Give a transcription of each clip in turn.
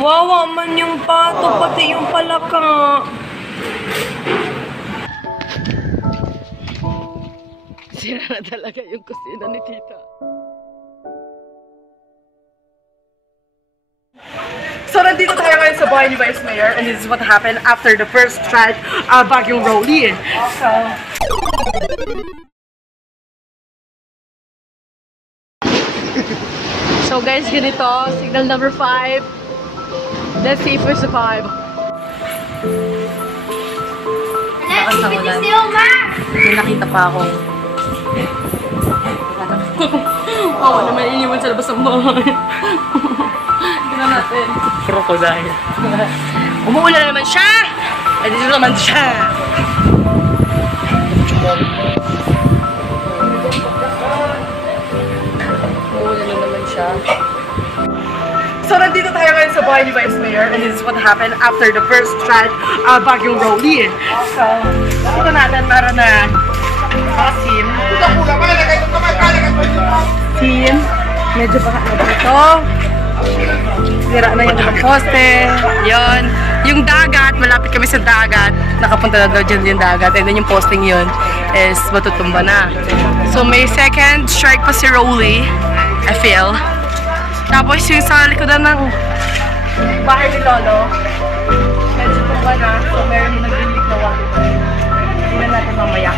Wawa man yung pato, pati yung palaka. Sira na talaga yung kusina ni Tita. So, nandito tayo ngayon sa bahay ni Vice Mayor, and this is what happened after the first strike bagyong Rolly. So guys, ganito, signal number 5. Let's see if we survive. May nakita pa ako. Oo, naman iniwan sa labas ng bahay. Tignan natin. Crocodile. Umuulan naman siya! Ay, dito naman siya! Umuulan naman siya. So, nandito tayo ngayon sa bahay ni Vice Mayor, and this is what happened after the first strike bagyong Rolly. So, dito natin para na asim. Team, medyo baka na dito. Sira na yung mga poste. Yun. Yung dagat, malapit kami sa dagat. Nakapunta na daw dyan yung dagat. And then yung posting yun is matutumba na. So, may second strike pa si Rolly. I feel. Tapos yung sa likodan ng bahay ni Lolo, medyo tumba na. So meron nag-leak na water. Tingnan natin mamaya.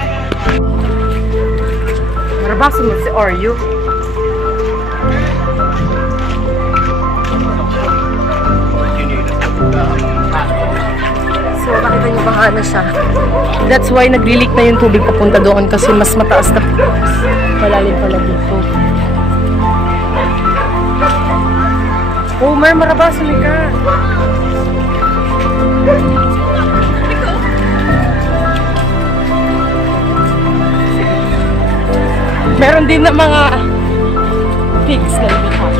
Marabaso mo si Oreo. So nakita niyo baha na siya. That's why nag-leak na yung tubig papunta doon kasi mas mataas na malalim pala dito. Oh, may marabaso ni ka. Meron din na mga pigs na lumipad.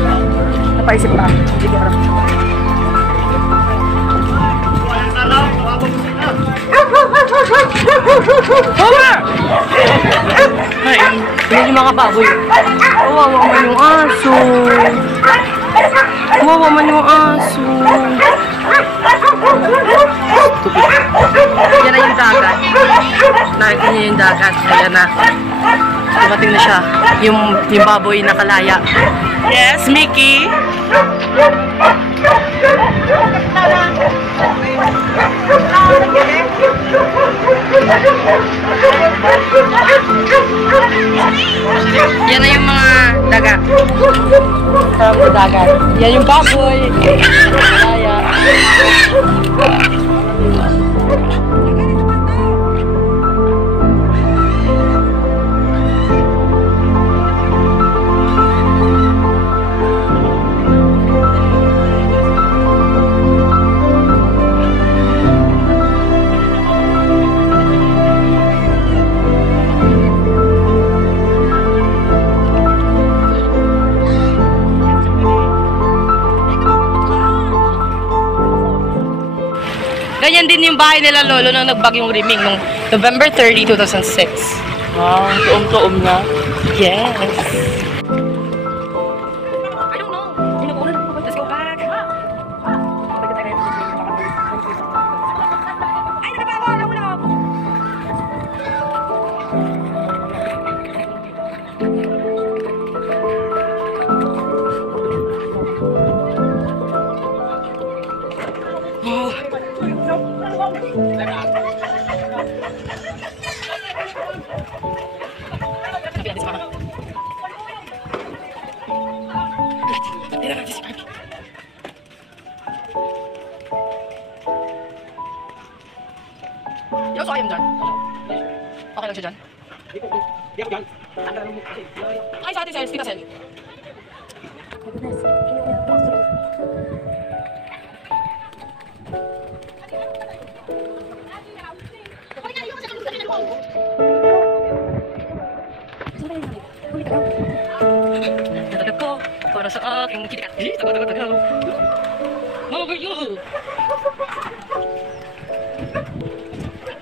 Napaisip pa. Hindi ka harap. Homer! Ay, yan yung mga baboy. Kawawa man yung aso. Kawawa man yung aso. Yan na yung dagat. Nakikita niyo yung dagat. Ayan na. Dumating na siya. Yung baboy nakalaya. Yes, Mickey! Yan na yung mga dagat. Sa dagat. Yan yung baboy. Nakalaya. Ganyan din yung bahay nila Lolo nung nagbagyong Riming nung November 30, 2006. Wow, tuom-tuom na. Yes. I don't know. Let's go back. Ay, nakabago! Nahulog! Oh. Yung sayang dyan. Okay lang siya dyan. Di ako dyan. Ay, sa atin, Tita Sel. Tatagap ko para sa aking kitikat. Tagaw. How are you?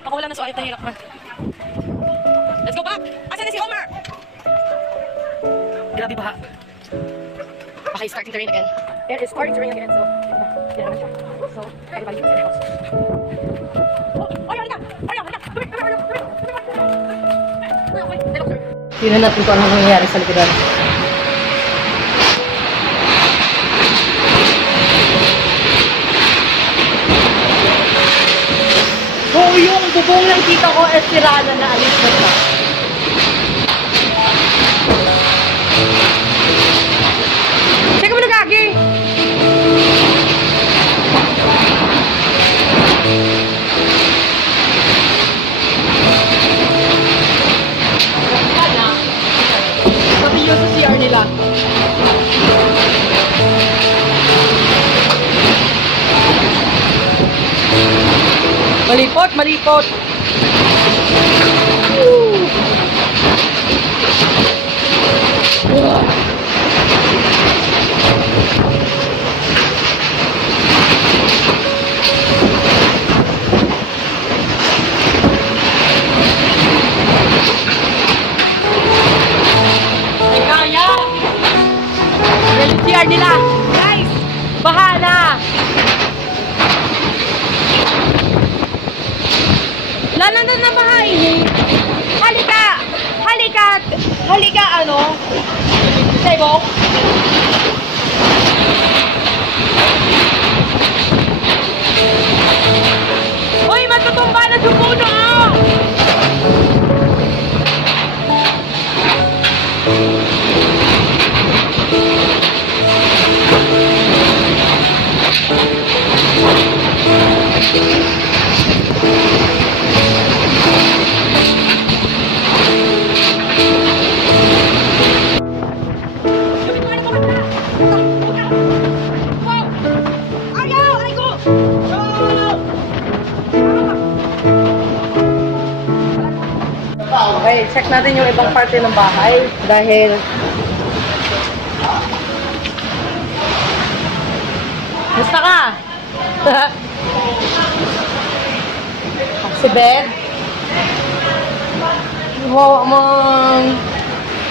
Ako wala na so ayot na hirap man. Let's go back! Asan na si Homer? Grabe baha. Okay, starting to rain again. It is starting to rain again, so Yan naman siya. So, everybody is in the house. Oh, ay, halika! Halika! Tingnan natin kung ano nangyayari sa likodan. So, yung bubong ng tita ko ay sirana na alis na siya. Teka mo na, Gagi! Pati yun sa CR nila. Malipot, malipot. CR nila. Guys, bahala. Lalanda na bahay. Halika. Halika. Halika, ano? Sebo. Uy, matutumba na yung puno. Okay, check natin yung ibang parte ng bahay dahil gusto ka? Si bed? Wow, man.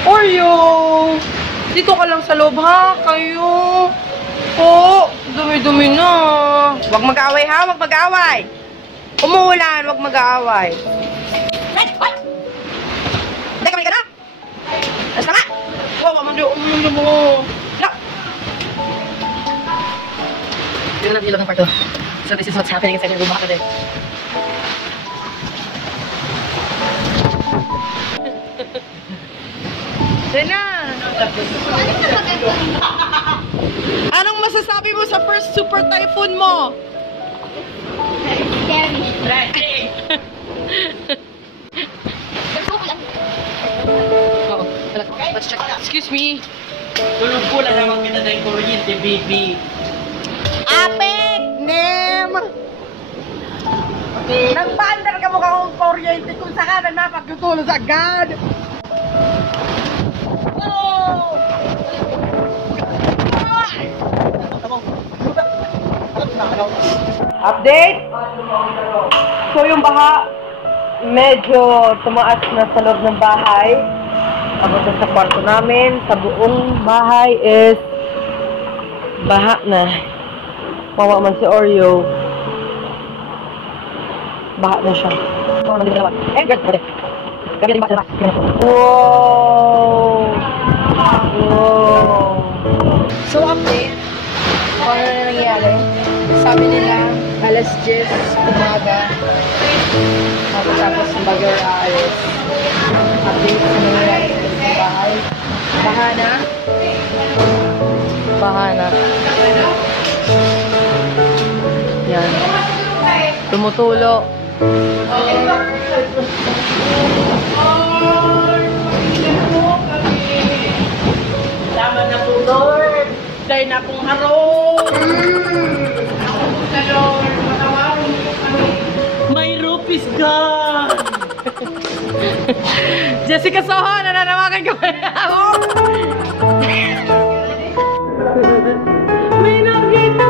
Oreo! Dito ka lang sa loob, ha? Kayo. Oh, dumi-dumi na. Huwag mag-away, ha? Huwag mag-away. Umuulan, huwag mag-away. Hoy! Hindi ka na? Alas na nga! Wow, umuulan mo. No! Tignan natin ilaw ng parto. So this is what's happening inside the room after this. Dena! Anong masasabi mo sa first super typhoon mo? Scary. Tragic! Oo. Let's check. Excuse me. Tulog ko lang naman kita na yung kuryente, baby. Apek! Nem! Nagpaandar ka mo kang kuryente kung saka na napagtutulog agad! Oh! Update! So yung baha, medyo tumaas na sa loob ng bahay. Tapos sa kwarto namin, sa buong bahay is baha na. Mawa man si Oreo. Baha na siya. Wow! Wow! So update, kung ano na nangyari, sabi nila alas 10 umaga tapos yung bagyo aalis. Update sa nangyayari sa bahay. Baha na. Baha na. Yan. Tumutulo. Tama na po, Lord. Dahil na pong harong. Ako po sa Lord. Matawarin po kami. May rupees gone. Jessica Soho, nananawagan ka ba? May nakita ko.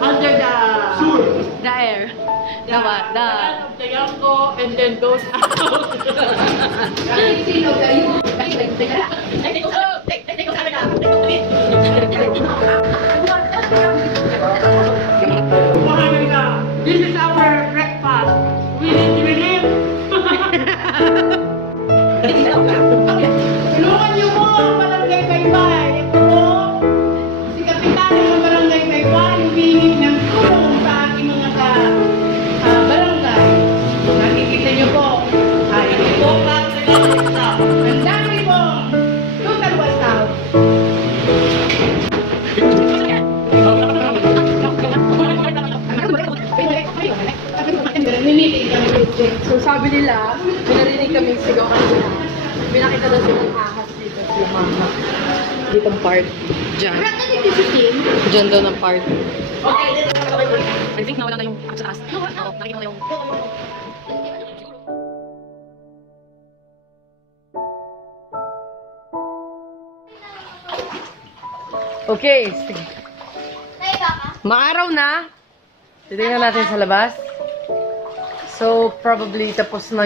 Under the The air. The what? The... the Yanko and then goes out. This is our breakfast. We need relief. Tulungan niyo po ang Barangay Baybay. Ito po, si Kapitan ng Barangay Baybay, humihingi ng tulong sa ating mga barangay. Nakikita niyo po, ay ito po ang staff. Ang dami po, total was out. So sabi nila, pinarinig kami sigaw kanina. Pinakita daw silang ahas dito sa mama. Ditong part. Diyan. Diyan daw ng part. I think nawala na yung sa taas. Oo, nakikita ko na yung... Okay, sige. Maaraw na. Titingnan natin sa labas. So, probably tapos na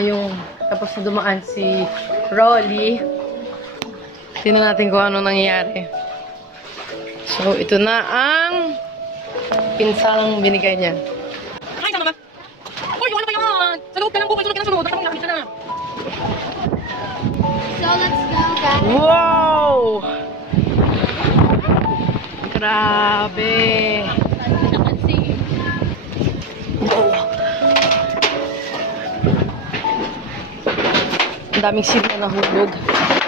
dumaan si Rolly. Tingnan natin kung ano nangyayari. So, ito na ang pinsalang binigay niya. Ay, sana naman! Uy, ano ba yan? Sa loob ka lang po, sunod ka ng sunod. Nakakita na. So let's go, guys. Wow! Grabe! Wow! Ang daming sila na nahulog.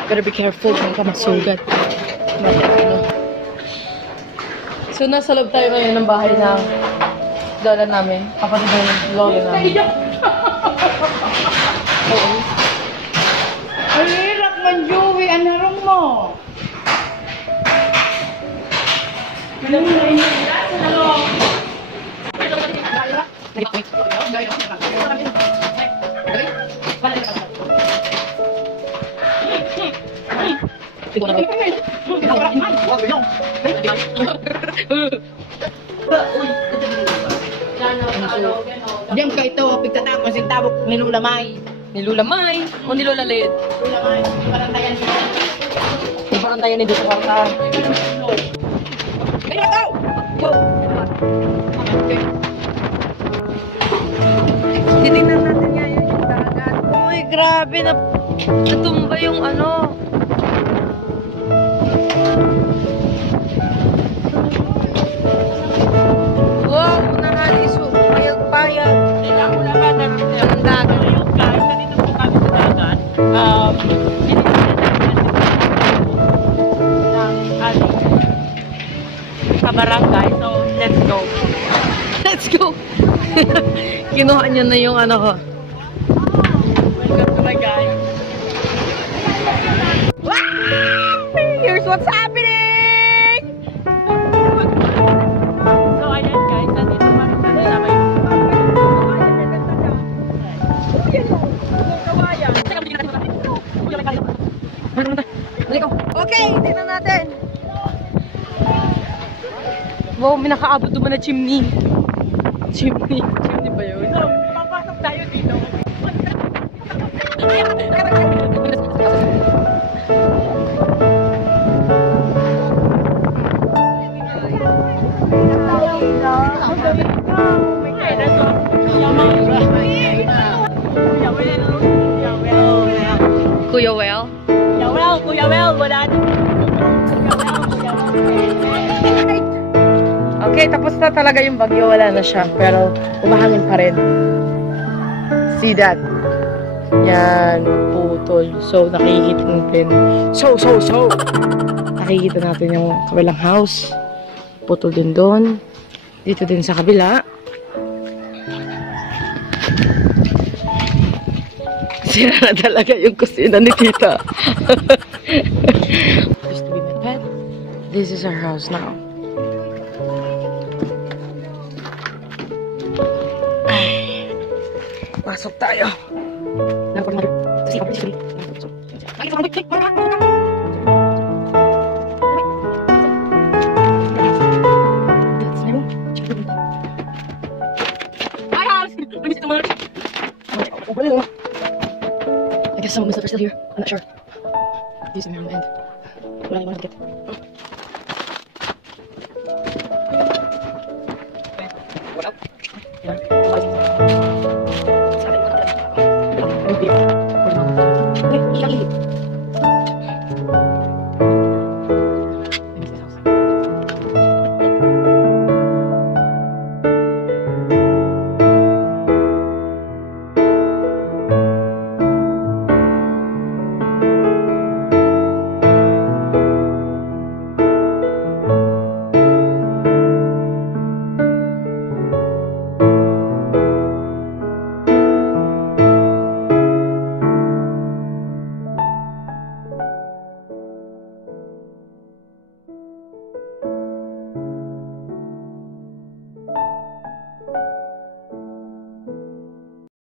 Gotta be careful kung ka masugat. So, nasa loob tayo ngayon ng bahay ng lola namin. Kapatid ng lola namin. Oo. Ang hirap man, Joey. Ang harong mo. Diyan ka ito, pagtatapos yung tabok nilulamay. Nilulamay o nilulalit? Nilulamay, parantayan niya. Yung parantayan nito sa kwarta. Ganyan ka! Titignan natin nga yun yung dagat. Uy, grabe na natumba yung ano. Wow, nahaliso. Payag-payag. Kailangan ko naman ng dagat. Ayun guys, nandito po kami sa dagat. Sa barangay. So, let's go. Let's go! Kinuha niya na yung ano ko. Welcome to my guys. Here's what's happening! So, ayan guys, nandito kami sa Lamay. Okay, tingnan natin. Wow, may nakaabot doon na chimney. Chimney. Chimney ba yun? So, papasok tayo dito. Kuya Well? Kuya Well, wala na. Okay, tapos na talaga yung bagyo. Wala na siya. Pero, umahangin pa rin. See that? Yan, putol. So, nakikita natin. So! Nakikita natin yung kabilang house. Putol din doon. Dito din sa kabila. Sira na talaga yung kusina ni tita. Used to be my pet. This is our house now. Ay, pasok tayo. I guess some of the stuff are still here. I'm not sure. Wala yung mga sakit.